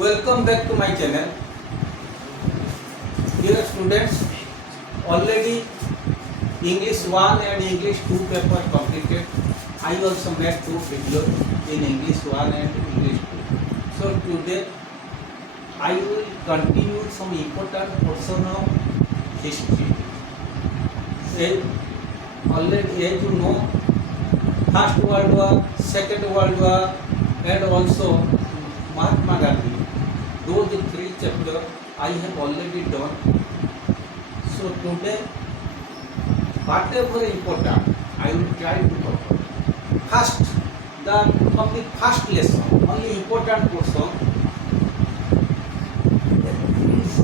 Welcome back to my channel. Dear students, already English 1 and English 2 paper completed. I also made 2 videos in English 1 and English 2. So today I will continue some important portion of history. Already, as you know, First World War, Second World War, and also Mahatma Gandhi. Those 3 chapters I have already done. So today, whatever important, I will try to cover. First, from the first lesson, only important portion.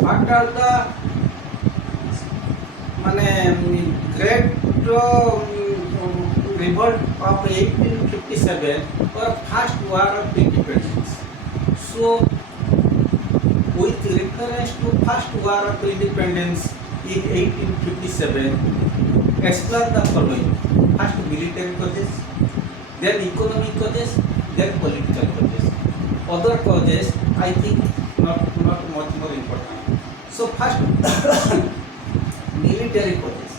What are the great revolt of 1857 or first war of independence? So, with reference to first war of independence in 1857, explain the following: first military causes, then economic causes, then political causes. Other causes, I think, not much more important. So first, military causes.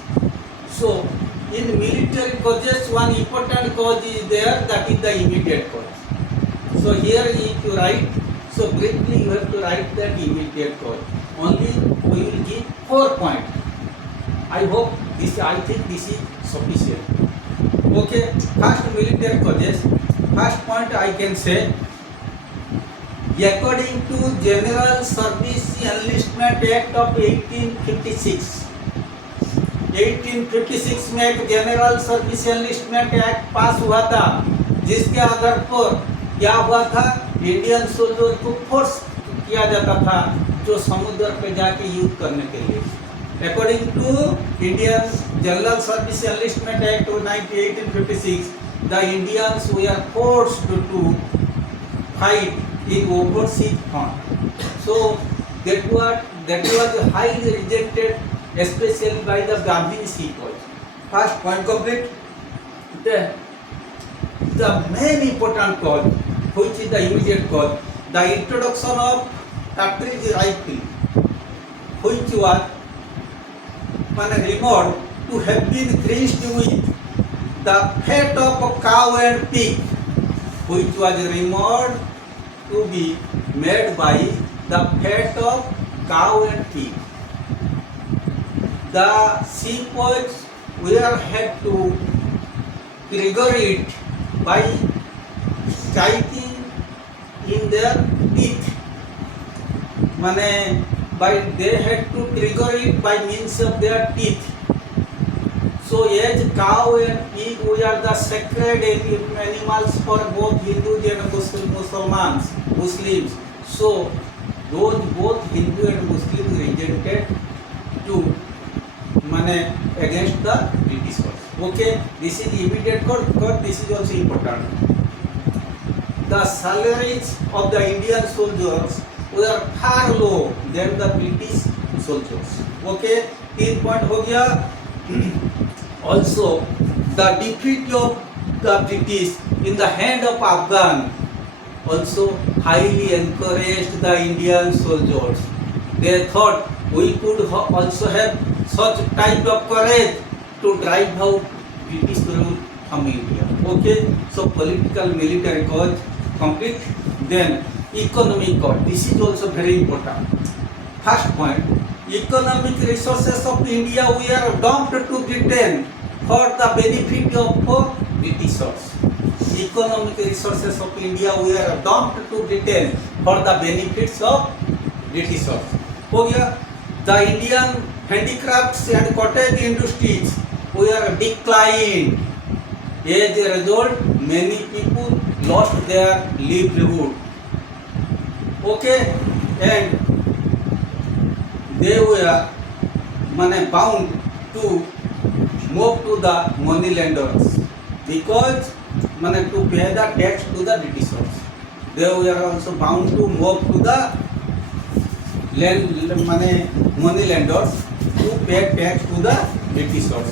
So in military causes, one important cause is there, that is the immediate cause. So here if you write, so briefly you have to write that immediate cause. Only we will give 4 points. I think this is sufficient. Okay, first military causes. First point I can say, according to General Service Enlistment Act of 1856, 1856 में एक general service enlistment act पास हुआ था, जिसके आधार पर क्या हुआ था, Indian soldier को फोर्स किया जाता था जो समुद्र पे जाके युद्ध करने के लिए। According to Indian general service enlistment act of 1856, the Indians were forced to fight in overseas front. So that was highly rejected, especially by the Gandhi sepoys. First point complete. The main important cause, which is the immediate cause, the introduction of cartridge rifle, which was rumored to have been graced with the fat of cow and pig, which was rumored to be made by the fat of cow and pig. The sepoys had to trigger it by striking in their teeth. They had to trigger it by means of their teeth. So as cow and pig are the sacred animals for both Hindus and Muslims. So those both Hindu and Muslims rejected to against the Britishers. Okay, this is immediate cause. This is also important. The salaries of the Indian soldiers were far low than the British soldiers. Okay, 3 point हो गया. Also, the defeat of the British in the hand of Afghan also highly encouraged the Indian soldiers. They thought we could also have such type of courage to drive out British rule from India. Okay, so political military cause complete. Then economic cause. This is also very important. First point, economic resources of India were dumped to Britain for the benefit of Britishers. Economic resources of India were dumped to Britain for the benefits of Britishers. हो गया. The Indian handicrafts and cottage industries were declined. As a result, many people lost their livelihood. Okay, and they were bound to move to the money lenders because to pay the tax to the Britishers. They were also bound to move to the money lenders to pay tax to the Britishers.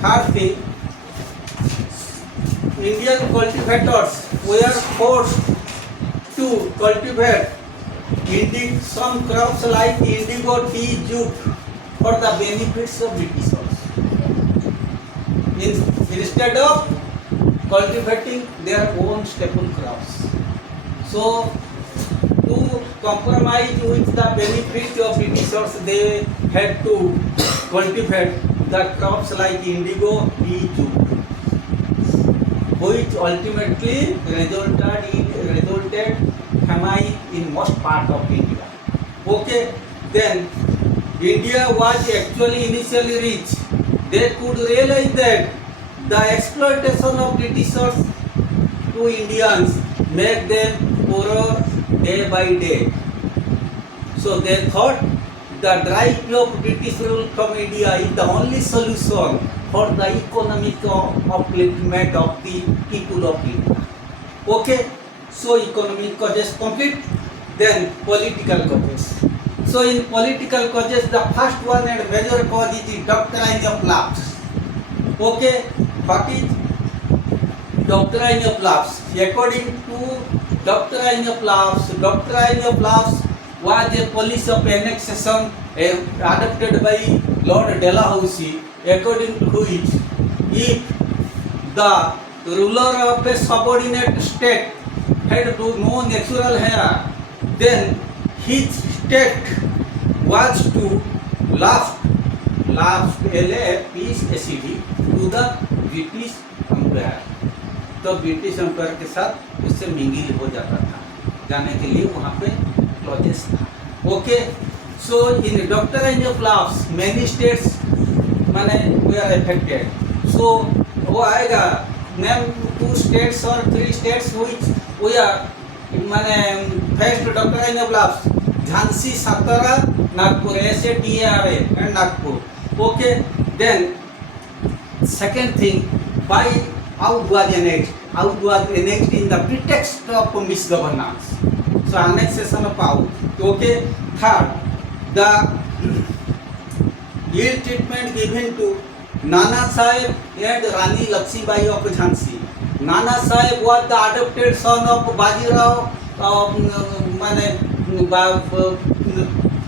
Third thing, Indian cultivators were forced to cultivate some crops like indigo, tea, jute for the benefits of Britishers. Instead of cultivating their own staple crops. So, to compromise with the benefit of Britishers, they had to cultivate the crops like indigo, tea, jute, which ultimately resulted famine in most part of India. Okay, then India was actually initially rich. They could realize that the exploitation of Britishers to Indians make them poorer day by day. So they thought the drive of British rule from India is the only solution for the economic upliftment of the people of India. Okay, so economic causes complete, then political causes. So in political causes, the first one and major cause is the doctrine of lapse. Okay, what is doctrine of lapse? According to doctrine of lapse was a policy of annexation adopted by Lord Dalhousie, according to which if the ruler of a subordinate state had no natural heir, then his state was to lapse LAPSACD to the British Empire. तो British empire के साथ उससे मिंगिल हो जाता था, जाने के लिए वहाँ पे क्लॉजेस था. Okay, so in doctrine of lapse many states माने वी आर अफेक्टेड. सो वो आएगा नेम 2 स्टेट्स और 3 स्टेट्स व्हिच वी आर माने first doctrine of lapse Jhansi, Satara, Nagpur, SATARA and Nagpur. Okay, then second thing, by out was annexed in the pretext of misgovernance. So annexation of out. Okay. Third, the ill treatment given to Nana Sahib and Rani Lakshmibai of Jhansi. Nana Sahib was the adopted son of Bajirao,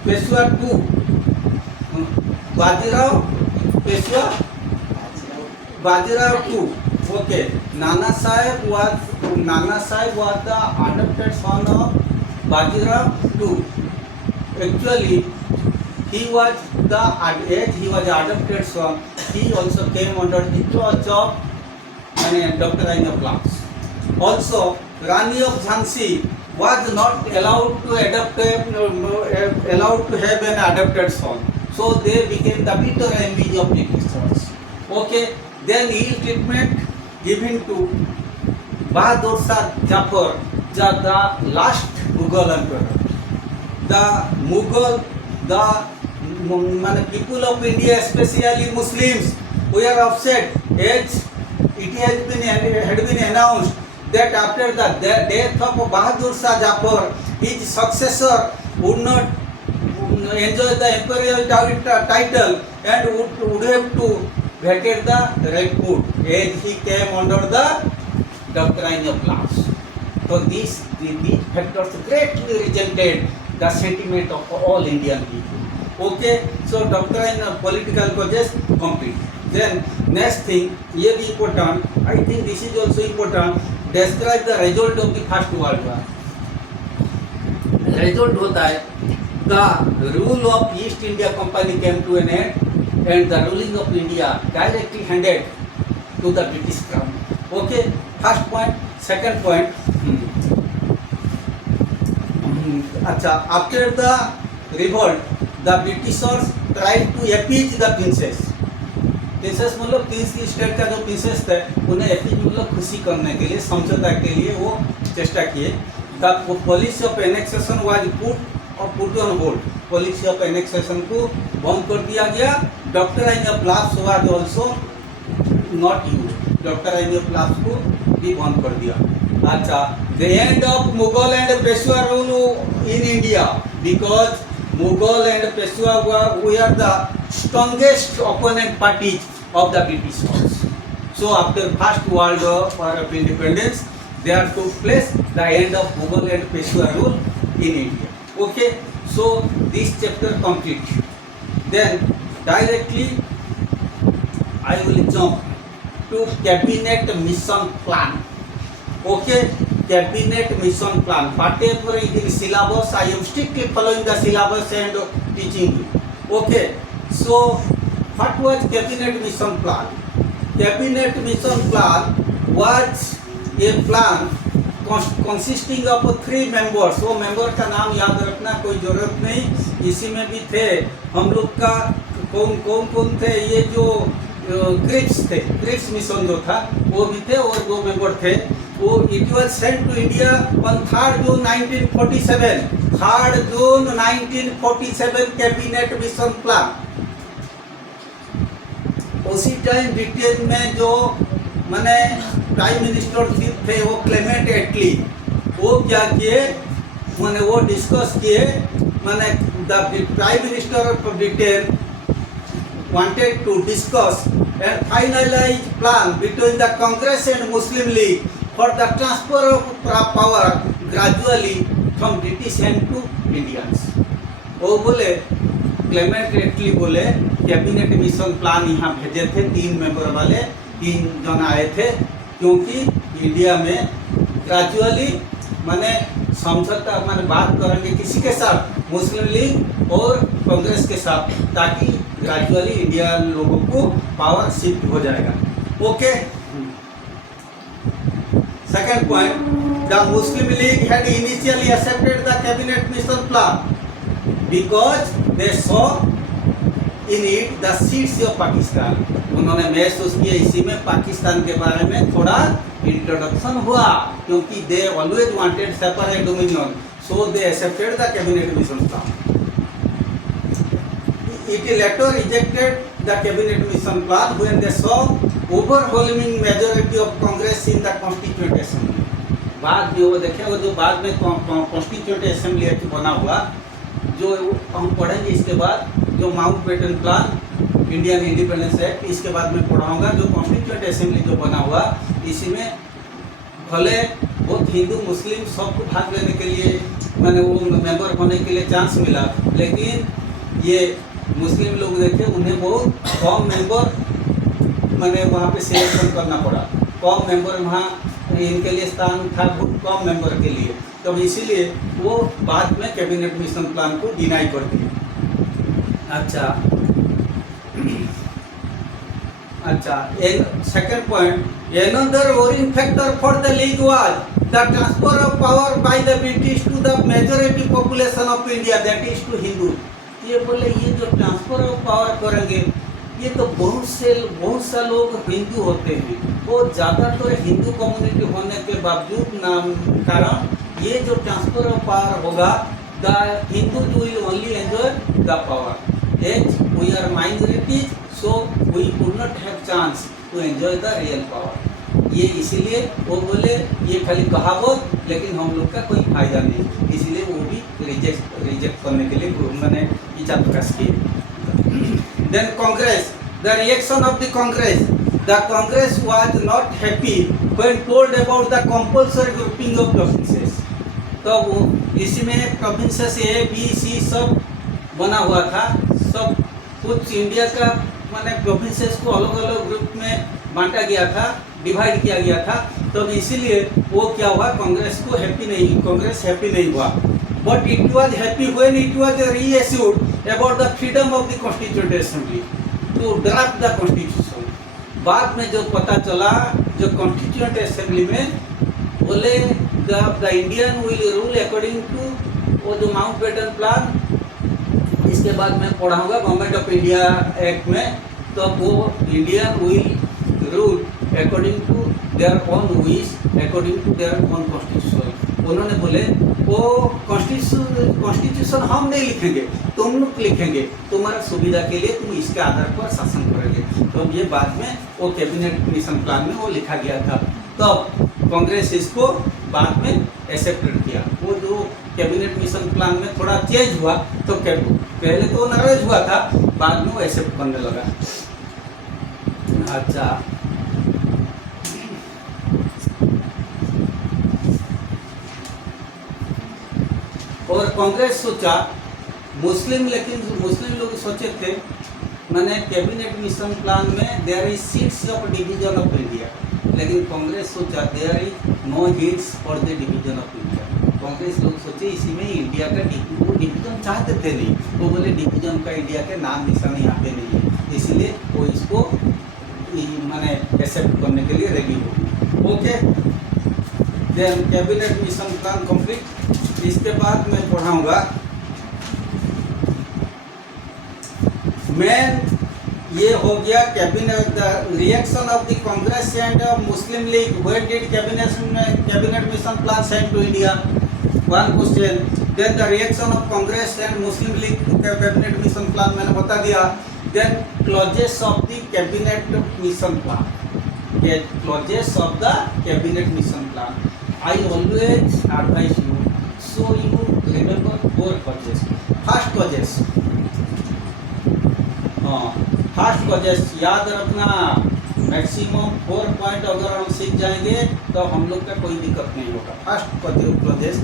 Peshwa II. Bajirao II. Okay. Nana Sahib was the adopted son of Bajirao II. Actually, he was adopted son. He also came under the clutch of doctrine of lapse. Also, Rani of Jhansi was not allowed to have an adopted son. So they became the bitter enemy of Britishers. Okay, then ill treatment given to Bahadur Shah Jafar, the last Mughal emperor. The people of India, especially Muslims, we are upset as it had been announced that after the death of Bahadur Shah Jafar, his successor would not enjoy the imperial title and would have to vacate the Raipur as he came under the doctrine of lapse. So these factors greatly resented the sentiment of all Indian people. Okay, so doctrine of political causes complete. Then next thing, ये भी important, I think this is also important. Describe the result of the First World War. Result होता है the rule of East India Company came to an end and the ruling of India directly handed to the British Crown. Okay, first point. Second point. After the revolt, the Britishers tried to appease the princess. Princess मतलब 30 state का जो princess थे उन्हें APs मतलब खुशी करने के लिए, समझौता के लिए वो चेष्टा किए. The policy of annexation was put on hold. Policy of annexation को बंद कर दिया गया. Doctrine of lapse was also not used. Doctrine of lapse को भी बंद कर दिया. अच्छा, the end of Mughal and Peshwa rule in India, because Mughal and Peshwa were the strongest opponent parties of the Britishers. So after First World War of Independence, there took place the end of Mughal and Peshwa rule in India. Okay, so this chapter complete. Then directly I will jump to cabinet mission plan. Okay, cabinet mission plan. Whatever is in syllabus, I am strictly following the syllabus and teaching you. Okay, so what was cabinet mission plan? Cabinet mission plan was a plan consisting of 3 members. वो member का नाम याद रखना कोई ज़रूरत नहीं, इसी में भी थे हम लोग का कौन थे, ये जो क्रिप्स थे, क्रिप्स मिशन जो था वो भी थे और 2 मेंबर थे. वो it was sent to India on 3 June 1947. 3 June 1947 cabinet mission plan. उसी टाइम ब्रिटेन में जो मैंने प्राइम मिनिस्टर थे वो क्लेमेंट एटली, वो क्या किए, मैंने वो डिस्कस किए, मैंने the prime minister of Britain wanted to discuss and finalise plan between the Congress and Muslim League for the transfer of power gradually from British hand to Indians. वो बोले, क्लेमेंट एटली बोले कैबिनेट मिशन प्लान यहाँ भेजे थे 3 मेंबर वाले, 3 जन आए थे, क्योंकि इंडिया में ग्रेजुअली माने समझौता माने बात करेंगे किसी के साथ, मुस्लिम लीग और कांग्रेस के साथ, ताकि ग्रेजुअली इंडिया लोगों को पावर शिफ्ट हो जाएगा. Okay, second point, the Muslim league had initially accepted the cabinet mission plan because they saw in it the seeds of Pakistan. उन्होंने महसूस किया इसी में पाकिस्तान के बारे में थोड़ा इंट्रोडक्शन हुआ, क्योंकि they always wanted separate dominion, so they accepted the cabinet mission plan. It later rejected the cabinet mission plan when they saw overwhelming majority of Congress in the constituent assembly. बाद में वो देखे, वो जो बाद में कॉन्स्टिट्यूएंट असेंबली एक्ट बना हुआ, जो हम पढ़ेंगे इसके बाद, जो Mountbatten plan, Indian Independence act, इसके बाद में पढ़ाऊंगा. जो कॉन्स्टिट्यूएंट असेंबली जो बना हुआ, इसी में भले बहुत हिंदू मुस्लिम सबको भाग लेने के लिए मैंने वो मेंबर होने के लिए चांस मिला, लेकिन ये मुस्लिम लोग देखे उन्हें बहुत कम मेंबर मैंने वहाँ पे सिलेक्शन करना पड़ा, कम मेंबर वहाँ इनके लिए स्थान था, बहुत कम मेंबर के लिए, तो इसीलिए वो बाद में कैबिनेट मिशन प्लान को डिनाई कर दिए. अच्छा, second point, another worrying factor for the league was the transfer of power by the British to the majority population of India, that is to Hindu. ये बोले ये जो ट्रांसफर ऑफ पावर करेंगे, ये तो बहुत सा लोग हिंदू होते हैं, वो ज़्यादातर हिंदू कम्युनिटी होने के बावजूद कारण ये जो ट्रांसफर ऑफ पावर होगा, the Hindus will only enjoy the power. As we are minorities, so we could not have chance to enjoy the real power. ये इसीलिए वो बोले ये खाली कहावत, लेकिन हम लोग का कोई फायदा नहीं, इसीलिए वो भी रिजेक्ट करने के लिए मैंने इच्छा प्रकाश की. Then Congress, the reaction of the Congress was not happy when told about the compulsory grouping of provinces. तो वो इसी में प्रोविंसेस A, B, C सब बना हुआ था, सब कुछ इंडिया का माने प्रोविंसेस को अलग अलग ग्रुप में बांटा गया था, डिवाइड किया गया था. तो इसीलिए वो क्या हुआ, कांग्रेस हैप्पी नहीं हुआ. But it was happy when it was reissued about the freedom of the constituent assembly to draft the constitution. बाद में जो पता चला, जो कॉन्स्टिट्यूएंट असेंबली में बोले the Indian will rule according to वो जो माउंटबेटन प्लान, इसके बाद मैं पढ़ाऊंगा गवर्नमेंट ऑफ इंडिया एक्ट में, तो वो Indian will rule according to their own wish, according to their own constitution. उन्होंने बोले वो कॉन्स्टिट्यूशन हम नहीं लिखेंगे, तुम लोग लिखेंगे, तुम्हारा सुविधा के लिए तुम इसके आधार पर शासन करेंगे. तो ये बाद में वो कैबिनेट मिशन प्लान में वो लिखा गया था. तब कांग्रेस इसको बाद में एक्सेप्ट किया. वो जो कैबिनेट मिशन प्लान में थोड़ा चेंज हुआ, तो पहले तो नाराज हुआ था, बाद में वो एक्सेप्ट करने लगा. अच्छा, और कांग्रेस सोचा मुस्लिम, लेकिन मुस्लिम लोग सोचे थे मैंने कैबिनेट मिशन प्लान में there is seats of division of India, लेकिन कांग्रेस सोचा there is no heats for the division of India. Congress लोग सोचे इसी में इंडिया का वो डिवीजन चाहते थे नहीं, वो बोले डिवीजन का इंडिया के नाम निशान यहाँ पे नहीं है, इसलिए वो इसको मैंने एक्सेप्ट करने के लिए रेडी हो। Okay, then cabinet mission plan complete. इसके बाद मैं पढ़ाऊंगा मेन, ये हो गया cabinet, the reaction of the Congress and Muslim League when did cabinet mission plan send to India, one question. Then the reaction of Congress and Muslim League to cabinet mission plan मैंने बता दिया। Then clauses of the cabinet mission plan, clauses of the cabinet mission plan, I always advice you, so you remember 4 clauses. First clauses, first clauses याद रखना, maximum 4 point अगर हम सीख जाएंगे तो हम लोग का कोई दिक्कत नहीं होगा। First clauses,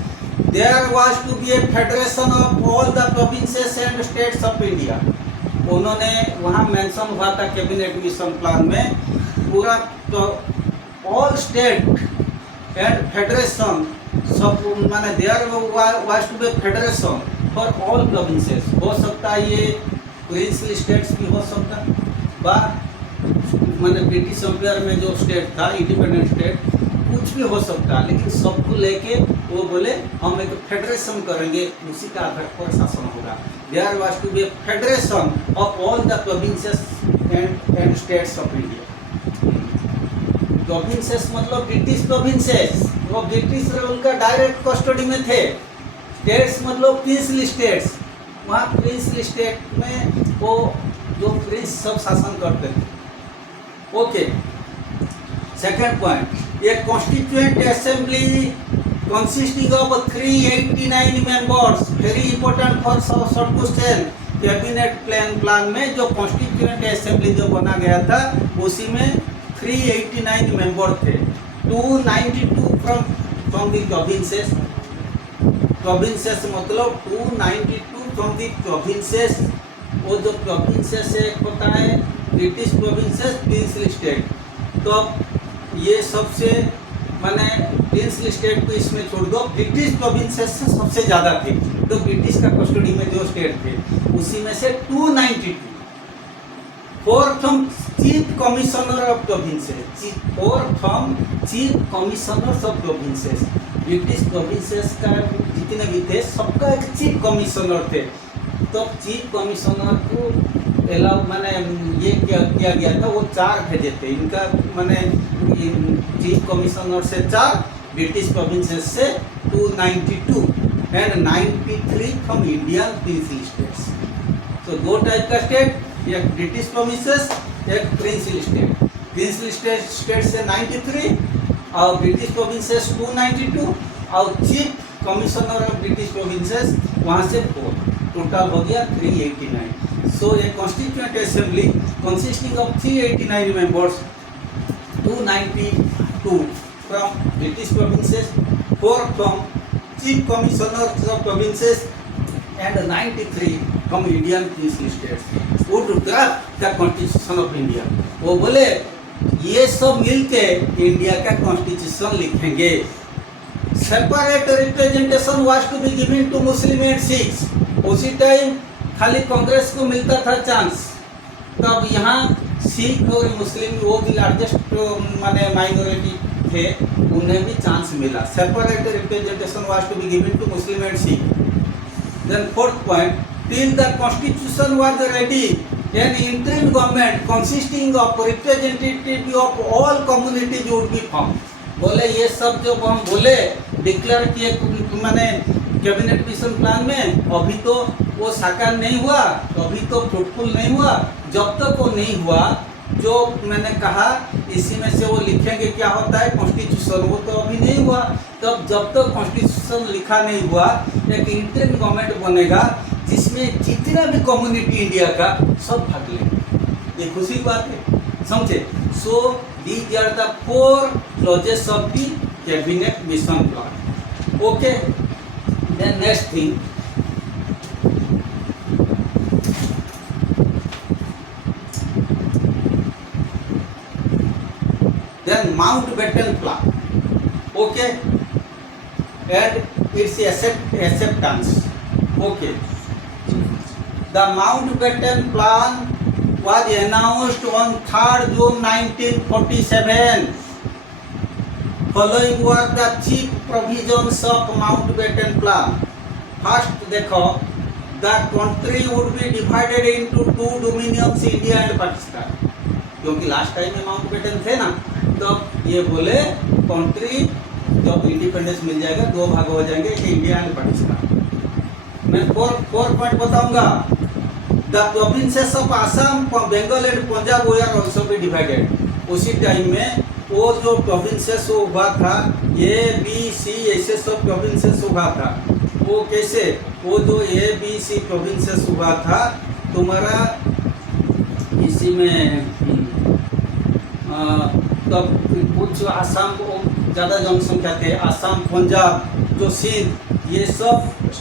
there was to be a federation of all the provinces and states of India. उन्होंने वहाँ मेंशन हुआ था कैबिनेट मिशन प्लान में पूरा तो ऑल स्टेट एंड फेडरेशन सब, माने there was to be federation for all provinces. हो सकता है ये प्रिंसली स्टेट्स भी हो सकता है, मैंने ब्रिटिश एम्पायर में जो स्टेट था इंडिपेंडेंट स्टेट कुछ भी हो सकता है, लेकिन सबको लेके वो बोले हम एक फेडरेशन करेंगे, उसी का आधार पर शासन होगा। There was to be a federation of all the provinces and states of India. Provinces मतलब ब्रिटिश प्रोविंसेस, वो ब्रिटिश रूल का डायरेक्ट कस्टडी में थे। स्टेट्स मतलब प्रिंसली स्टेट्स, वहाँ प्रिंसली स्टेट में वो जो प्रिंस सब शासन करते थे। ओके, सेकंड पॉइंट, ये constituent assembly consisting of 389 members, very important for short question. Cabinet plan में जो कॉन्स्टिट्यूएंट असेंबली जो बना गया था उसी में 389 मेंबर थे, 292 फ्रॉम द प्रोविंसेस, प्रोविंसेस मतलब 292 फ्रॉम द प्रोविंसेस। वो जो प्रोविंसेस एक होता है ब्रिटिश प्रोविंसेस, प्रिंसली स्टेट, तो ये सबसे मैंने प्रिंसली स्टेट को इसमें छोड़ दो, ब्रिटिश प्रोविंसेस से सबसे ज़्यादा थे, तो ब्रिटिश का कस्टडी में जो स्टेट थे उसी में से 292, 4 from chief commissioner of provinces, 4 from chief commissioners of provinces. British provinces का जितने भी थे सबका एक चीफ कमिश्नर थे, तो चीफ कमिश्नर को अलाउ मैंने ये किया गया था, वो 4 भेजे थे इनका, मैंने चीफ कमिश्नर से 4, ब्रिटिश प्रोविंसेस से 292 and 93 from Indian princely states. तो 2 टाइप का स्टेट, एक ब्रिटिश प्रोविंसेस, एक प्रिंसली स्टेट। प्रिंसली स्टेट से 93 और ब्रिटिश प्रोविंसेस 292 और chief commissioner of British provinces वहाँ से 4, टोटल हो गया 389। So a constituent assembly consisting of 389 members, 292 from British provinces, 4 from chief commissioners of provinces and 93 from Indian princely states would draft the Constitution of India। वो बोले ये सब मिलके India का कॉन्स्टिट्यूशन लिखेंगे। Separate representation was to be given to Muslim and Sikhs. उसी time खाली कांग्रेस को मिलता था चांस, तब यहाँ सिख और मुस्लिम वो भी लार्जेस्ट माने माइनॉरिटी थे, उन्हें भी चांस मिला। Separate representation was to be given to Muslim and Sikh. Then 4th point, till the constitution was ready, an interim government consisting of representative of all communities would be formed। बोले ये सब जो हम बोले declare किए मैंने cabinet mission plan में, अभी तो वो साकार नहीं हुआ, अभी तो फ्रूटफुल नहीं हुआ। जब तक वो नहीं हुआ, जो मैंने कहा इसी में से वो लिखेंगे क्या होता है कॉन्स्टिट्यूशन, वो तो अभी नहीं हुआ। तब जब तक कॉन्स्टिट्यूशन लिखा नहीं हुआ, एक इंटरिम गवर्नमेंट बनेगा जिसमें जितना भी कम्युनिटी इंडिया का सब भाग लेंगे। ये खुशी की बात है, समझे। So these are the 4 clauses of the cabinet mission plan. Okay, Then next thing, then Mountbatten Plan. Okay, and its acceptance. Okay, the Mountbatten Plan was announced on 3rd June 1947. Following were the chief provisions of Mountbatten Plan. First, देखो, the country would be divided into two dominions, India and Pakistan. क्योंकि last time में Mountbatten थे ना, तो ये बोले country जब independence मिल जाएगा दो भाग हो जाएंगे, इंडिया एंड पाकिस्तान। मैं फोर पॉइंट बताऊंगा। The provinces of Assam, Bengal and Punjab were also be divided. उसी टाइम में वो जो प्रोविंसेस हुआ था, ए बी सी ऐसे सब प्रोविंसेस हुआ था। वो कैसे, वो जो ए बी सी प्रोविंसेस हुआ था तुम्हारा, इसी में तब कुछ आसाम को ज़्यादा जनसंख्या थे, आसाम, पंजाब, जो सिंध, ये सब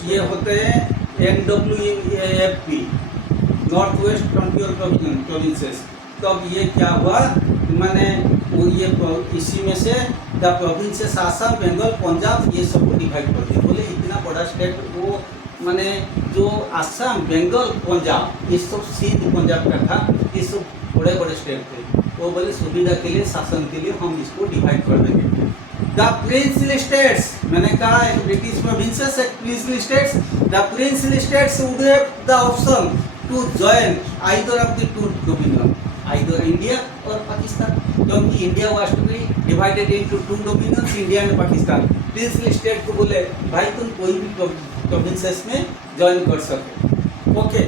ये होते हैं NWAFP, north west frontier provinces. तब ये क्या हुआ, मैंने वो ये इसी में से द प्रोविंसेस आसाम, बंगाल, पंजाब ये सब को डिवाइड कर दिया। बोले इतना बड़ा स्टेट, वो मैंने जो आसाम, बंगाल, पंजाब ये सब सिंध पंजाब का था, ये सब बड़े बड़े स्टेट थे। वो बोले सुविधा के लिए, शासन के लिए हम इसको डिवाइड कर देंगे। द प्रिंसली स्टेट्स, मैंने कहा एक ब्रिटिश प्रोविंसेस, एक princely states. The princely states would have the option to join either of the two dominion, either India और पाकिस्तान, क्योंकि India was to be divided into two dominions, India and Pakistan. Princely state को बोले भाई तुम कोई भी provinces में join कर सके। Okay,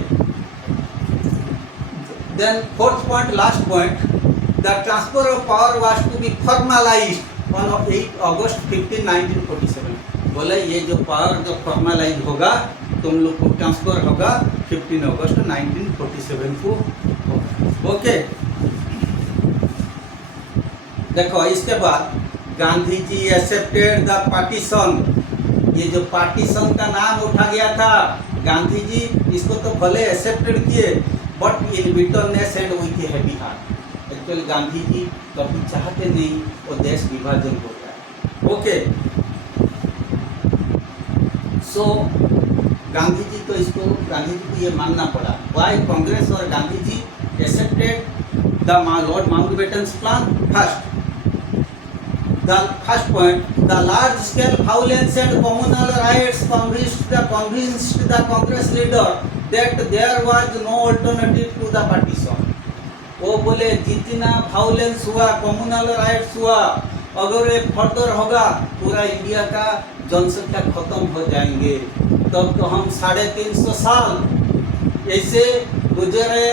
then fourth point, last point, the transfer of power was to be formalized on 8 August 15, 1947। बोले ये जो पावर जो फॉर्मलाइज होगा, तुम लोग को ट्रांसफर होगा 15 अगस्त 1947 को होगा। ओके, देखो इसके बाद Gandhi ji accepted the partition. ये जो पार्टीशन का नाम उठा गया था, गांधी जी इसको तो भले एक्सेप्टेड किए, but in bitterness and with heavy heart. Actually Gandhi ji कभी चाहते नहीं वो देश विभाजन हो जाए। ओके, सो गांधी जी तो इसको, गांधी जी को ये मानना पड़ा। वाई कांग्रेस और Gandhi ji accepted the Lord Mountbatten's plan. First point, the large scale violence and communal riots convinced the Congress leader that there was no alternative to the partition। वो बोले जितना वायलेंस हुआ, कम्युनल राइट्स हुआ, अगर ये फर्दर होगा पूरा इंडिया का जनसंख्या खत्म हो जाएंगे। तब तो हम 350 साल ऐसे गुजरे,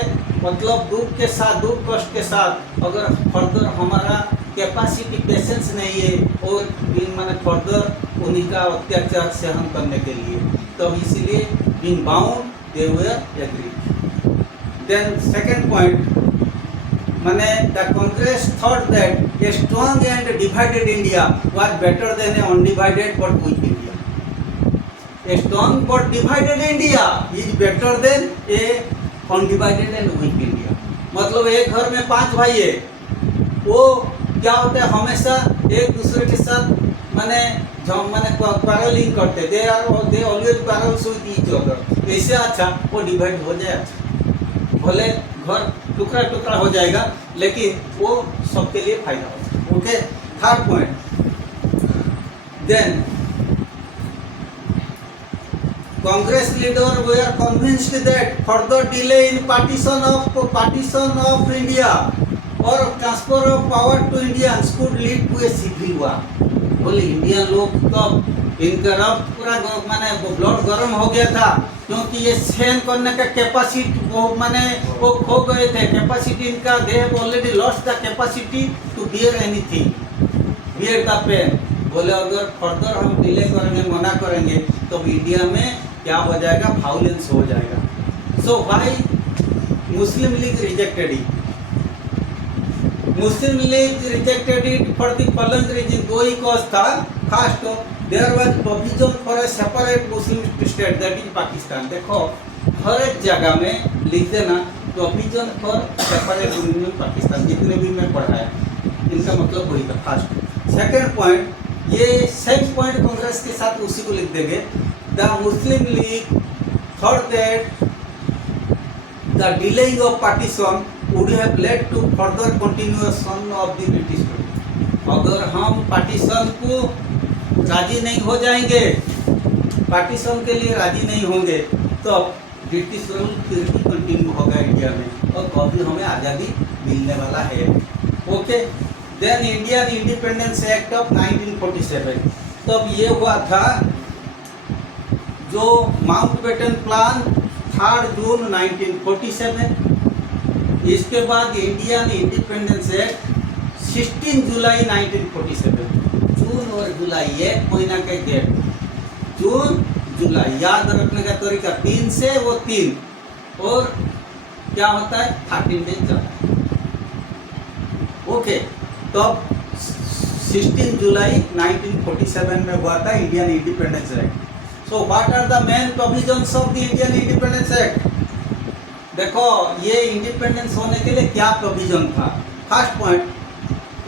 मतलब दुख के साथ, दुख कष्ट के साथ। अगर फर्दर हमारा कैपेसिटी, पेशेंस नहीं है और मैंने फर्दर उन्हीं का अत्याचार सहन करने के लिए, तब इसलिए being bound they were agree. Then second point, माने the Congress thought that a strong and divided India was better than a undivided but weak India. A strong but divided India is better than a undivided and weak India. मतलब एक घर में 5 भाई है, वो क्या होता है हमेशा एक दूसरे के साथ माने क्वारलिंग करते, they always quarrels with each other. इससे अच्छा वो डिवाइड हो जाए, अच्छा भले घर टुकड़ा टुकड़ा हो जाएगा लेकिन वो सबके लिए फायदा होगा। Okay, third point, then Congress leader were convinced that further delay in partition of India और transfer of power to Indians could lead to a civil war. बोले इंडियन लोग तब इनका रब पूरा माने ब्लड गर्म हो गया था, क्योंकि ये सहन करने का कैपेसिटी वो खो गए थे। कैपेसिटी इनका, they have already lost the capacity to bear anything, bear the pain. बोले अगर फर्दर हम डिले करेंगे, मना करेंगे, तो इंडिया में क्या हो जाएगा, वायलेंस हो जाएगा। So why Muslim League rejected it. Muslim League rejected it for the following reason. दो ही कॉज था। First, there was provision for a separate Muslim state that is Pakistan. देखो हर एक जगह में लिख देना provision for separate union Pakistan, जितने भी मैं पढ़ाया इनका मतलब वही था फर्स्ट। सेकंड पॉइंट, ये सेम पॉइंट कांग्रेस के साथ उसी को लिख देंगे। The Muslim league thought that the delaying of partition would have led to further continuation of the British rule. अगर हम पार्टीशन को राजी नहीं हो जाएंगे, पार्टीशन के लिए राजी नहीं होंगे, तो ब्रिटिश रूल फिर भी कंटिन्यू होगा इंडिया में और कभी हमें आज़ादी मिलने वाला है। Okay, then Indian Independence Act of 1947। तब ये हुआ था जो माउंटबेटन प्लान 3 जून 1947। इसके बाद इंडियन इंडिपेंडेंस एक्ट 16 जुलाई 1947। जून और जुलाई एक महीना का गैप, जून जुलाई याद रखने का तरीका 3 से वो 3 और क्या होता है 13 डेज जाता है। ओके, तब 16 जुलाई 1947 में हुआ था Indian Independence Act. So what are the main provisions of the Indian Independence Act? देखो ये इंडिपेंडेंस होने के लिए क्या प्रोविजन था। First point,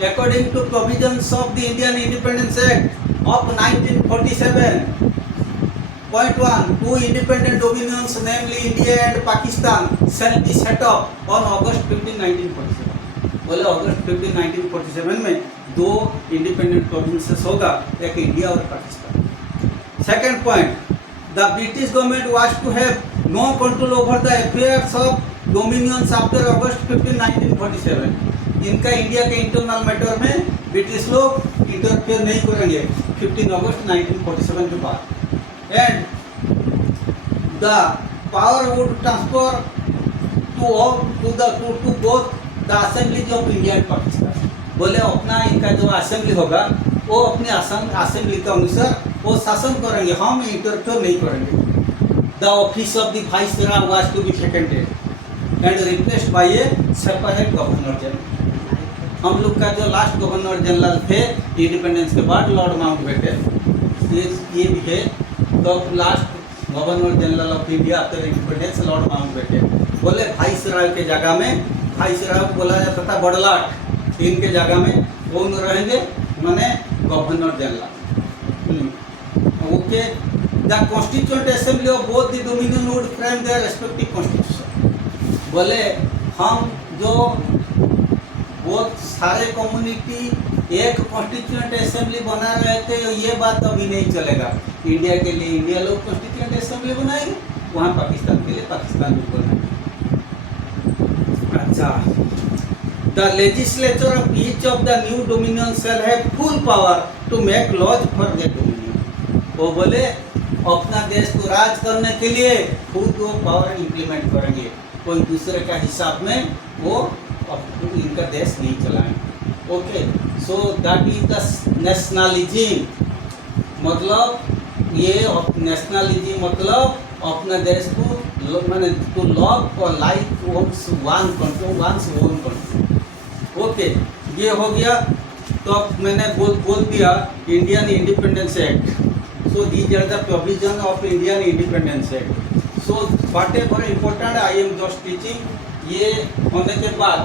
according to provisions of the Indian Independence Act of 1947, Point 1, two independent dominions, namely India and Pakistan, shall be set up on August 15, 1947। बोले अगस्त 15, 1947 में 2 independent provinces होगा, एक इंडिया और Pakistan. Second point, the British government was to have no control over the affairs of dominions after August 15, 1947। इनका India के internal matter में British लोग interfere नहीं करेंगे 15 अगस्त 1947 के बाद। And the power would transfer to both the assemblies of India and Pakistan। बोले अपना इनका जो असेंबली होगा वो अपने असेंबली के अनुसार वो शासन करेंगे, हम इंटरफेयर नहीं करेंगे। The office of the viceroy was to be vacated and replaced by a separate governor general। हम लोग का जो लास्ट गवर्नर जनरल थे इंडिपेंडेंस के बाद लॉर्ड माउंटबेटन, ये भी है। तो last governor general of India after independence Lord Mountbatten. बोले वाइसरॉय के जगह में, वाइसरॉय को बोला जाता था बड़लाट, इनके जगह में कौन रहेंगे, माने governor general. Okay, the constituent assembly of both the dominion would frame their respective constitution. बोले हम जो बहुत सारे कम्युनिटी एक कॉन्स्टिट्यूएंट असेंबली बना रहे थे, ये बात अभी नहीं चलेगा। इंडिया के लिए इंडिया लोग कॉन्स्टिट्यूएंट असेंबली बनाएंगे, वहाँ पाकिस्तान के लिए पाकिस्तान भी बनाएंगे। अच्छा, the legislature of each of the new dominion shall have full power to make laws for their dominion. वो बोले अपना देश को राज करने के लिए खुद वो पावर इम्प्लीमेंट करेंगे, कोई दूसरे का हिसाब में वो इनका देश नहीं चलाएंगे। Okay, so that is the nationalism. मतलब ये नेशनलिज्म मतलब अपना देश को मैंने to love for life one's one country, one's own country. Okay, ये हो गया। तो अब मैंने बोल दिया Indian Independence Act. So these are the provision of Indian Independence Act. So whatever important I am just teaching. ये होने के बाद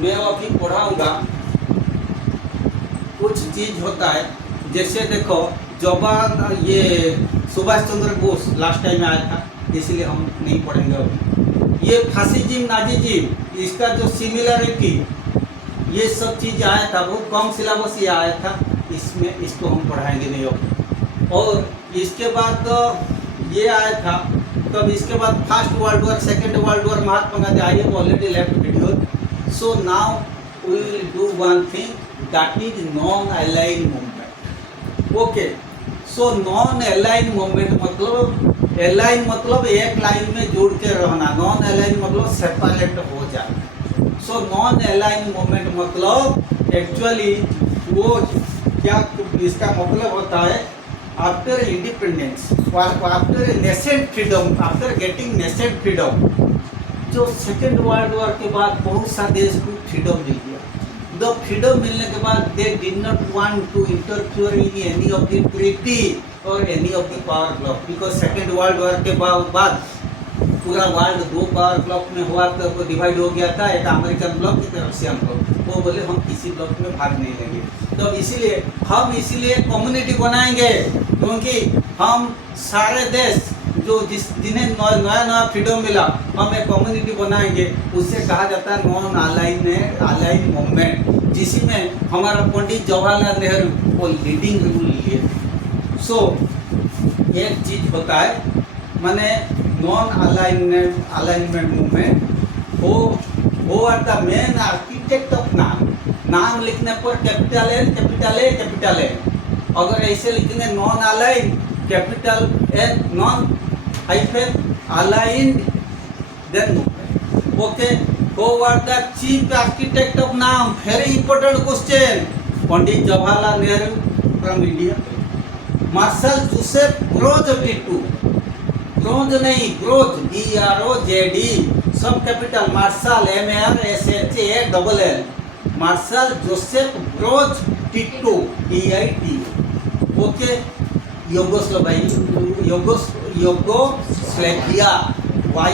मैं अभी पढ़ाऊँगा कुछ चीज़ होता है, जैसे देखो जवान ये सुभाष चंद्र बोस लास्ट टाइम आया था, इसलिए हम नहीं पढ़ेंगे अभी। ये फासिज्म, नाजीज्म, इसका जो सिमिलरिटी, ये सब चीज़ आया था, बहुत कम सिलेबस ये आया था, इसमें इसको हम पढ़ाएंगे नहीं अब। और इसके बाद ये आया था, तब इसके बाद first world war, second world war, Mahatma Gandhi. I have already left video. So now we will do one thing, that is non align movement. Okay, so non align movement मतलब, अलाइन मतलब एक लाइन में जुड़ के रहना, नॉन अलाइन मतलब separate हो जाना। सो नॉन अलाइन मूवमेंट मतलब एक्चुअली वो क्या, इसका मतलब होता है after independence, after nascent freedom, after getting nascent freedom, जो सेकेंड वर्ल्ड वॉर के बाद बहुत सा देश को फ्रीडम मिल गया, द फ्रीडम मिलने के बाद they did not want to interfere in any of the treaty और any of the power block, because second world war के बाद पूरा वर्ल्ड दो पावर ब्लॉक में हुआ, तो डिवाइड हो गया था, एक अमेरिकन ब्लॉक एक रशियन ब्लॉक। वो बोले हम किसी ब्लॉक में भाग नहीं लेंगे, तो इसीलिए हम कम्युनिटी बनाएंगे, क्योंकि हम सारे देश जो जिन्हें नया फ्रीडम मिला, हम एक कम्युनिटी बनाएंगे। उससे कहा जाता है नॉन अलाइन मूवमेंट, जिसमें हमारा पंडित जवाहरलाल नेहरू वो लीडिंग रोल लिए। सो एक चीज होता है माने नॉन अलाइनमेंट मूवमेंट, वो are the main architect of NAM लिखने पर कैपिटल एन, अगर ऐसे लिखेंगे non align capital N, non hyphen aligned then movement. Okay, who are the chief architect of NAM? Very important question. Pandit Jawaharlal Nehru from India. Marshal Joseph Groz Tito, Groz नहीं Groz, GROZD, सब capital, marshal MARSHALL, marshal Joseph Groz Tito TITU। Okay, Yugoslavia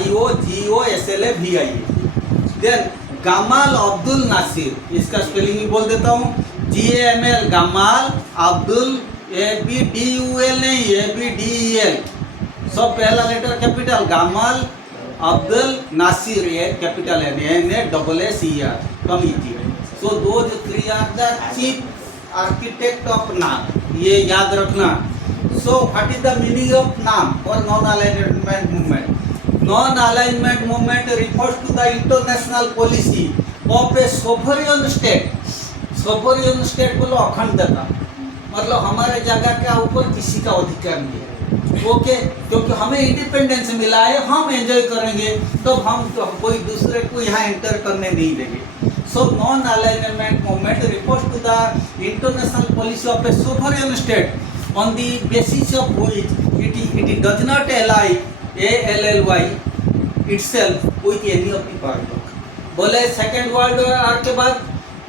YOGOSLAVIA। Then Gamal Abdul Nasir, इसका spelling भी बोल देता हूँ, GAML Gamal Abdul, ABDUL नहीं ABDEL, सब पहला letter capital, Gamal Abdul Nasser capital NASSER committee. So those three are the chief architect of NAM, ये याद रखना। So what is the meaning of NAM or non-alignment movement? Non-alignment movement refers to the international policy of a sovereign state. Sovereign state बोलो अखंडता, मतलब हमारे जगह के ऊपर किसी का अधिकार नहीं है। ओके, क्योंकि हमें इंडिपेंडेंस मिला है, हम एंजॉय करेंगे, तो हम कोई दूसरे को यहाँ एंटर करने नहीं देंगे। So non-alignment movement refers to the international policy of a sovereign state on the basis of which it does not ally itself with any of the power block। बोले सेकेंड वर्ल्ड वॉर के बाद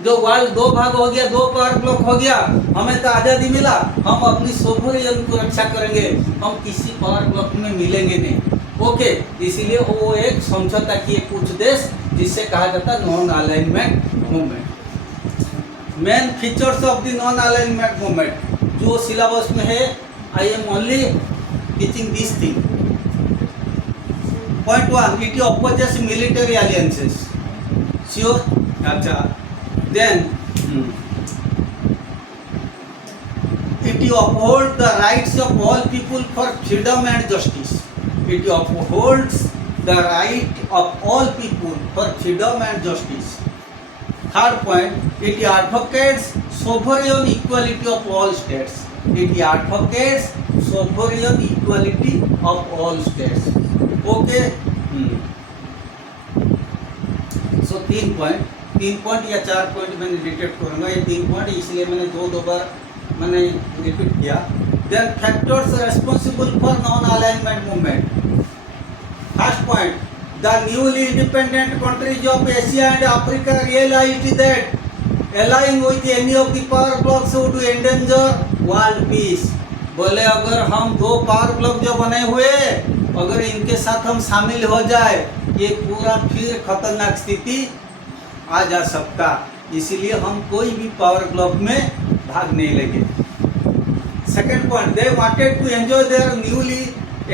जो world दो भाग हो गया, दो power block हो गया, हमें तो आज़ादी मिला, हम अपनी सोवरेन को रक्षा करेंगे, हम किसी पावर ब्लॉक में मिलेंगे नहीं। ओके, इसीलिए वो एक समझौता किए कुछ देश, जिससे कहा जाता है non alignment movement. Main features of the non alignment movement जो सिलेबस में है, I am only teaching this thing. Point 1, it opposes military alliances, sure? अच्छा, then it uphold the rights of all people for freedom and justice, it upholds the right of all people for freedom and justice. Third point, it advocates sovereign equality of all states. It advocates sovereign equality of all states. Okay? So 3 point या 4 point मैंने detect करूँगा, ये 3 point इसलिए मैंने दो बार मैंने repeat किया। Then factors responsible for non-alignment movement. First point, the newly independent countries of Asia and Africa realized that allying with any of the power blocks would endanger world peace। बोले अगर हम दो power block जो बने हुए, अगर इनके साथ हम शामिल हो जाए, ये पूरा फिर खतरनाक स्थिति आ जा सकता, इसीलिए हम कोई भी पावर ब्लॉक में भाग नहीं लेंगे। Second point, they wanted to enjoy their newly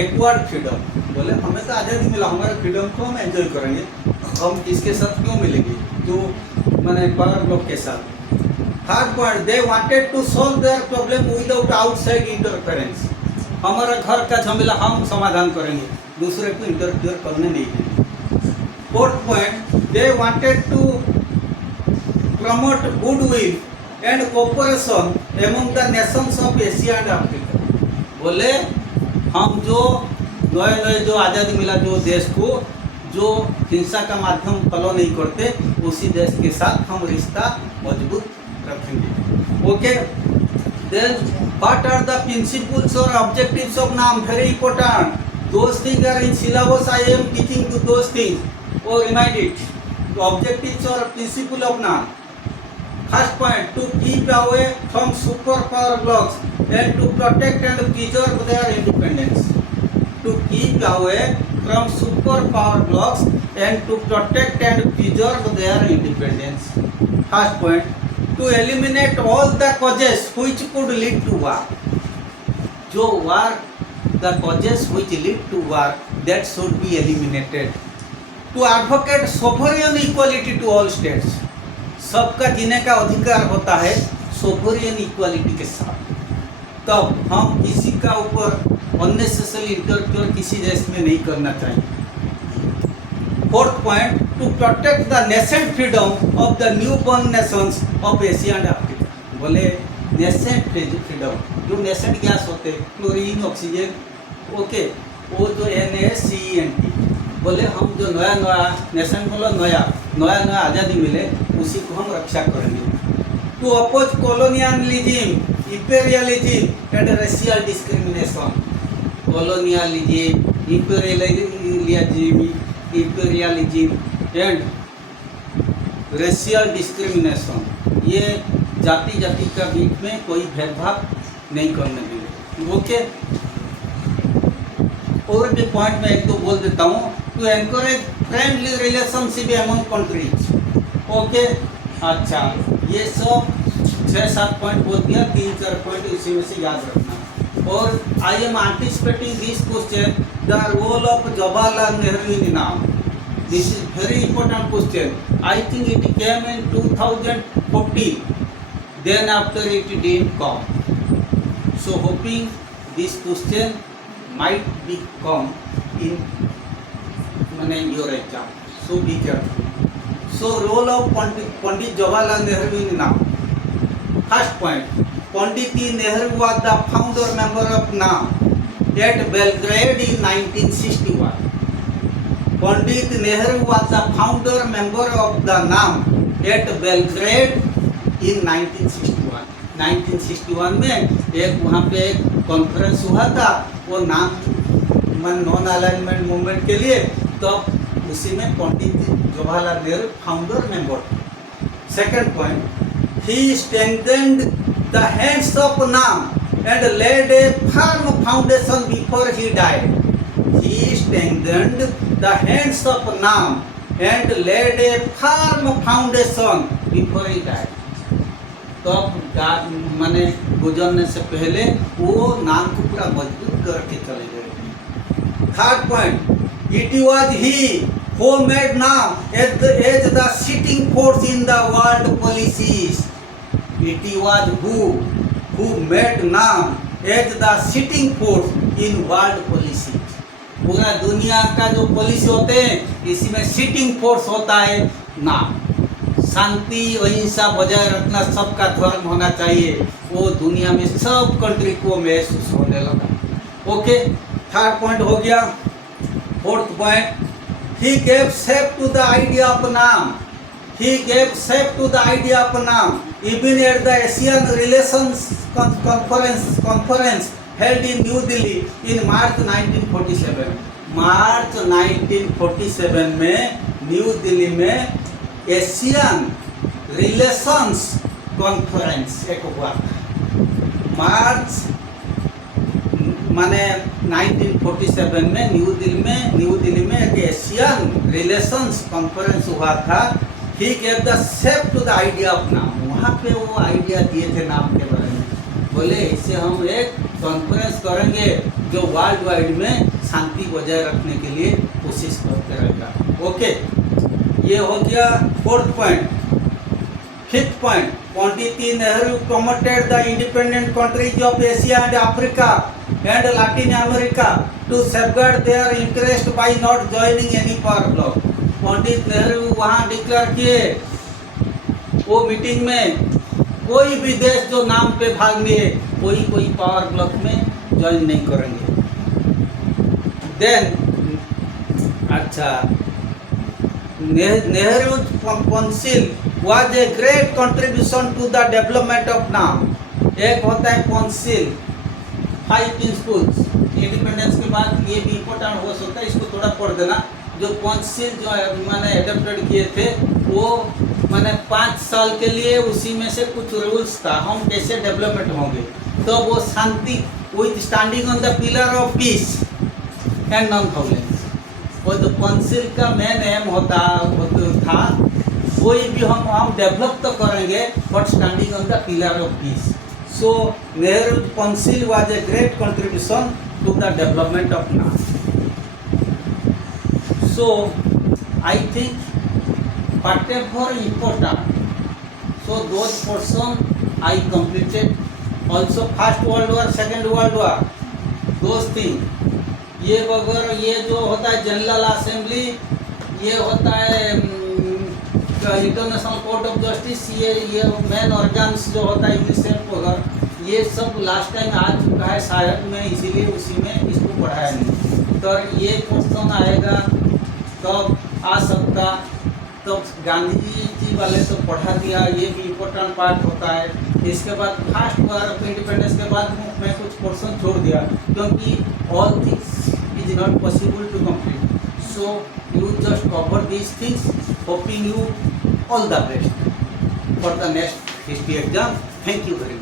acquired freedom. बोले हमें तो आज़ादी मिला, हमारे फ्रीडम को हम एंजॉय करेंगे, हम किसके साथ क्यों मिलेंगे, जो मैंने पावर ब्लॉक के साथ। Third point, they wanted to solve their problem without outside interference. हमारा घर का झमेला हम समाधान करेंगे, दूसरे को इंटरफियर करने नहीं देंगे। Fourth point, they wanted to promote goodwill and cooperation among the nations of Asia and Africa. बोले हम जो नए जो आज़ादी मिला जो देश को, जो हिंसा का माध्यम फॉलो नहीं करते, उसी देश के साथ हम रिश्ता मजबूत रखेंगे। Okay, then what are the principles और objectives of NAM? Very important, those things are in syllabus, I am teaching to those things, और रिमाइंड इट। ऑब्जेक्टिव्स और principle of NAM, First point, to keep away from superpower blocks and to protect and preserve their independence. To keep away from superpower blocks and to protect and preserve their independence. First point, to eliminate all the causes which could lead to war. जो war, the causes which lead to war, that should be eliminated. To advocate sovereign equality to all states. सबका जीने का अधिकार होता है sovereign equality के साथ। तब हम किसी का ऊपर अननेसेसरी इंटरफेयर किसी देश में नहीं करना चाहिए। Fourth point, to protect the nascent freedom of the new born nations of Asia and Africa. बोले नेसेंट फ्रीडम, जो नेसेंट गैस होते हैं क्लोरीन, ऑक्सीजन, ओके, वो जो NaCN, बोले हम जो नया नया नेशन बोलो नया आज़ादी मिले उसी को हम रक्षा करेंगे। To oppose colonialism, imperialism and racial discrimination. Colonialism, imperialism and racial discrimination, ये जाति का बीच में कोई भेदभाव नहीं करने देंगे। ओके, और भी पॉइंट में एक दो बोल देता हूँ। To encourage friendly relationship among countries. Okay, अच्छा, ये सब 6-7 पॉइंट बोल दिया, 3-4 पॉइंट इसी में से याद रखना। और I am anticipating this question, the role of Jawaharlal Nehru in NAM. This is very important question. I think it came in 2014, then after it didn't come. So hoping this question might be come in your exam. So be careful. So role of Pandit Jawaharlal Nehru in NAM. First point, Pandit Nehru was the founder member of NAM at Belgrade in 1961. Pandit Nehru was the founder member of the NAM at Belgrade in 1961. 1961 में एक वहाँ पे एक conference हुआ था, वो नाम non alignment movement के लिए, तो उसी में Pandit Jawaharlal Nehru founder member. Second point, he strengthened the hands of NAM and laid a firm foundation before he died. He strengthened the hands of NAM and laid a firm foundation before he died. तो मैंने गुजरने से पहले वो नाम को पूरा मजबूत करके चले गए। Third point, it was he who made NAM as the sitting force in the world policies. It was who made NAM as the sitting force in world policies. पूरा दुनिया का जो पॉलिसी होते हैं इसी में सिटिंग फोर्स होता है नाम। शांति अहिंसा बजाय रखना, सबका धर्म होना चाहिए, वो दुनिया में सब कंट्री को महसूस होने लगा। ओके, थर्ड पॉइंट हो गया। Fourth point, he gave shape to the idea of NAM. He gave shape to the idea of NAM even at the Asian relations conference held in New Delhi in March 1947। March 1947 में new Delhi में Asian relations conference एक हुआ था। मार्च माने 1947 में new Delhi में एक Asian relations conference हुआ था। He gave the shape to the idea of NAM. वहाँ पे वो आइडिया दिए थे नाम के बारे में, बोले इससे हम एक कॉन्फ्रेंस करेंगे जो वर्ल्ड वाइड में शांति बजाय रखने के लिए कोशिश करते रहेगा। ओके, ये हो गया fourth point. Fifth point, Pandit Nehru promoted the independent countries of Asia and Africa and Latin America to safeguard their interest by not joining any power bloc। Pandit Nehru वहाँ डिक्लेयर किए वो मीटिंग में, कोई भी देश जो नाम पे भाग लिए कोई पावर ब्लॉक में ज्वाइन नहीं करेंगे। देन अच्छा, Nehru's council was a great contribution to the development of NAM। एक होता है काउंसिल, 5 प्रिंसिपल्स। इंडिपेंडेंस के बाद ये भी इम्पोर्टेंट हो सकता है, इसको थोड़ा पढ़ देना। जो काउंसिल जो मैंने एडप्टेड किए थे वो मैंने 5 साल के लिए उसी में से कुछ रूल्स था, हम कैसे डेवलपमेंट होंगे। तो वो शांति with standing on the pillar of peace and non violence, वो तो पंसिल का मेन एम था, कोई भी हम डेवलप तो करेंगे but standing on the pillar of peace. So Nehru Panchsheel was a great contribution to the development of NAM. So I think whatever important, so those portion I completed. Also First World War, Second World War, those things, ये अगर ये जो होता है general assembly, ये होता है international court of justice, ये मेन ऑर्गन्स जो होता है यूनिसेफ वगैरह, ये सब लास्ट टाइम आ चुका है शायद, मैं इसीलिए उसी में इसको पढ़ाया नहीं। तो ये क्वेश्चन आएगा तब आ सकता, तो गांधी जी वाले तो पढ़ा दिया, ये भी इम्पोर्टेंट पार्ट होता है। इसके बाद फर्स्ट वॉर ऑफ इंडिपेंडेंस के बाद मैं कुछ पोर्शन छोड़ दिया क्योंकि all things is not possible to complete. So you just cover these things, hoping you all the best for the next history exam. Thank you very much.